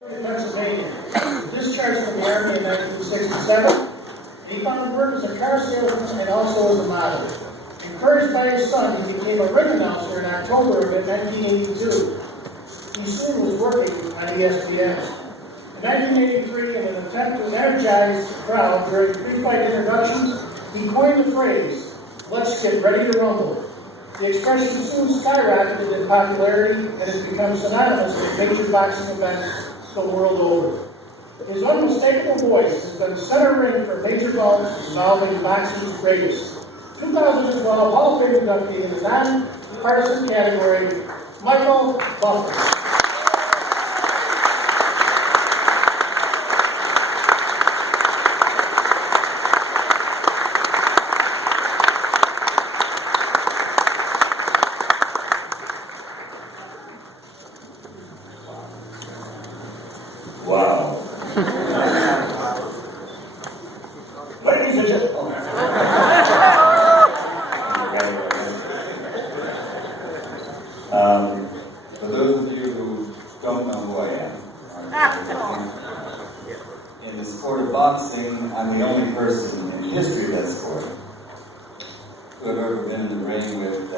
Pennsylvania. Discharged from the Army in 1967. He found work as a car salesman and also as a model. Encouraged by his son, he became a ring announcer in October of 1982. He soon was working on ESPN. In 1983, in an attempt to energize the crowd during pre-fight introductions, he coined the phrase, "Let's get ready to rumble." The expression soon skyrocketed in popularity and has become synonymous with major boxing events the world over. His unmistakable voice has been center ring for major bouts involving boxing's greatest. 2012 Hall of Fame inductee in the non-partisan category, Michael Buffer. Wow. Ladies and gentlemen. For those of you who don't know who I am, in the sport of boxing, I'm the only person in the history of that sport who have ever been in the ring with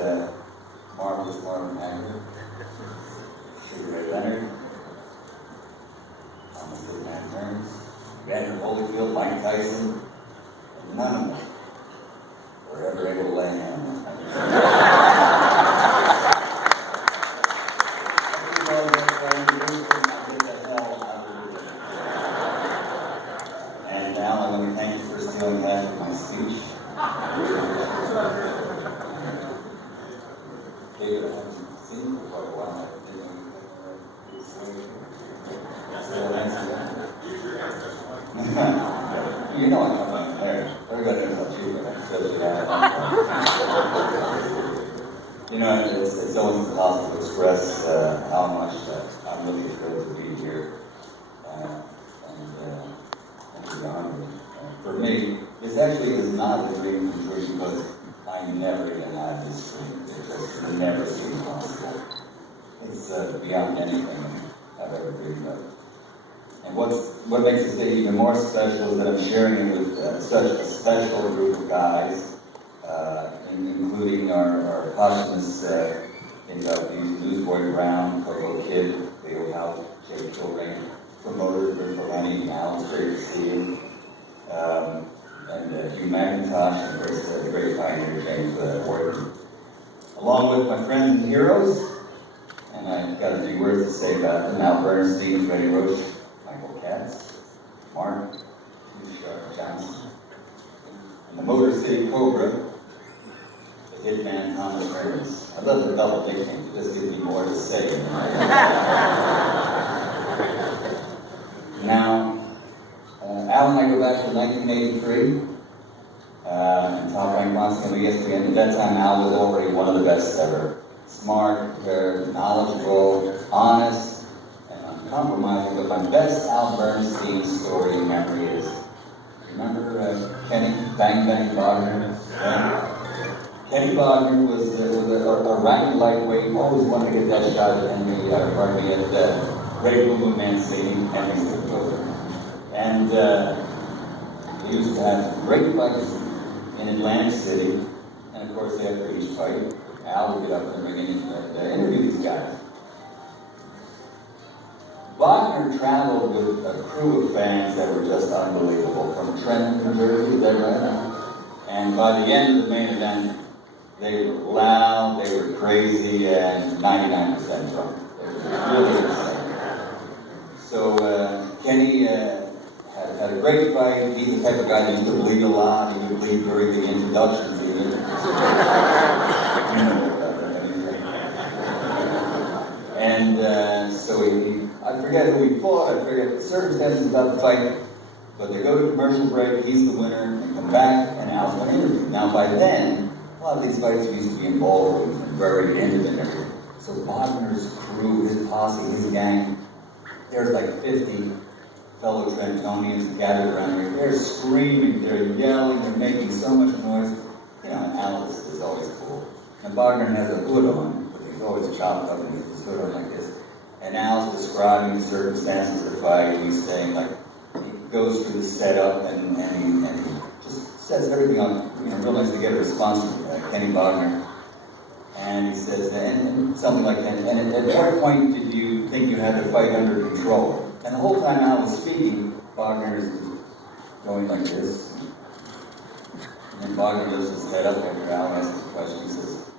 marvelous Marvin Hagler, Sugar Ray Leonard, Vander Holyfield, Mike Tyson, and none of them were ever able to lay a hand on me. And Al, I want to thank you for stealing half of my speech. David, I haven't seen you for quite a while. You know I'm coming there. Everybody knows about you, but I said you that. You know, it's always impossible to express how much I'm really thrilled to be here and to be honored. For me, this actually is not a dream come true because I never even had this dream. It just never seemed possible. It's beyond anything I've ever dreamed of. And what makes this day even more special is that I'm sharing it with such a special group of guys, including our posthumous inductees, Newsboy Brown, Coco Kid, Leo House, Jake Kilrain, promoter Vince Lenny, Al, it's great to see you, and Hugh McIntosh, and of course the great pioneer James Wharton. Along with my friends and heroes, and I've got a few words to say about them, Al Bernstein, Freddie Roach, Michael Katz, Mark, Johnson, and the Motor City Cobra, the hitman Thomas Ernst. I love the double nickname, it just gives me more to say. Now, Al and I go back to 1983, and top rank boxing on ESPN. At that time, Al was already one of the best ever. Smart, very knowledgeable, honest, and uncompromising. But my best Al Bernstein story in memory is, remember Kenny Bang Bang Bogner? Kenny Bogner was a rank lightweight, always wanted to get that shot at Henry, at Ray Boom Boom Mancini, Henry Silver. And he used to have great fights in Atlantic City, and of course after each fight, Al would get up in the ring and interview these guys. Wagner traveled with a crew of fans that were just unbelievable, from Trenton, New Jersey, is that right? And by the end of the main event, they were loud, they were crazy, and 99% drunk. They were really excited. So Kenny had a great fight. He's the type of guy that used to bleed a lot. He would bleed during the introductions even. And so I forget who he fought, I forget the circumstances about the fight, but they go to commercial break, he's the winner, and come back, and Al's going to interview. Now by then, a lot of these fights used to be in ballrooms and very intimate. So Wagner's crew, his posse, his gang, there's like 50 fellow Trentonians gathered around here. They're screaming, they're yelling, they're making so much noise. You know, Al is always cool. And Wagner has a hood on, but he's always chopped up and he's just hood on like this. And Al's describing the circumstances of the fight. He's saying, like, he goes through the setup and he just says everything on, real nice to get a response from Kenny Wagner. And he says, and something like that, and at what point did you think you had the fight under control? And the whole time Al was speaking, Wagner is going like this. And then Wagner lifts his head up after Al asks the question. He says,